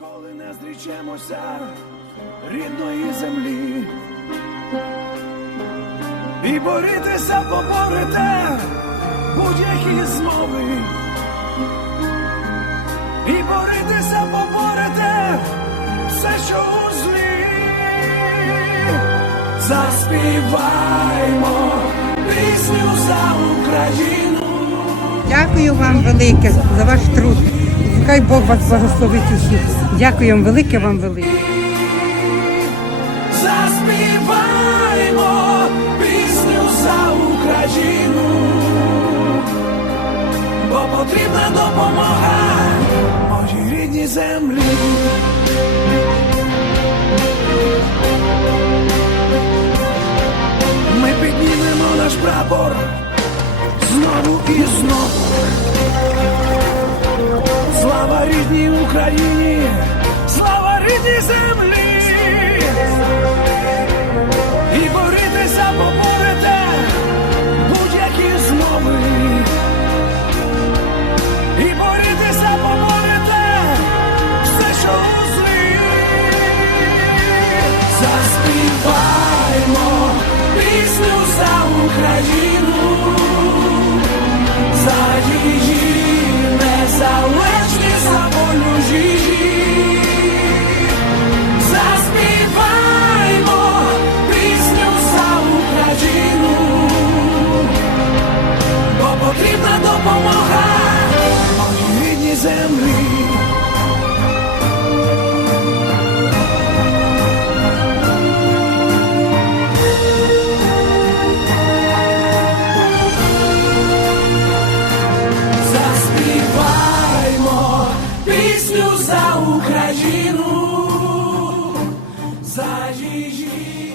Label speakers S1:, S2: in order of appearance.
S1: Ніколи не зрічемося рідної землі. І борітися поборете будь-які змови. І борітися поборете все, що у злі. Заспіваймо пісню за Україну. Дякую вам велике за ваш труд. Хай Бог вас благословить усіх. Дякую велике вам велике. Заспіваймо пісню за Україну, бо потрібна допомога моїй рідній землі. Ми піднімемо наш прапор знову і знову. Слава рідній Україні, слава рідній землі.
S2: Пісню за Україну, за її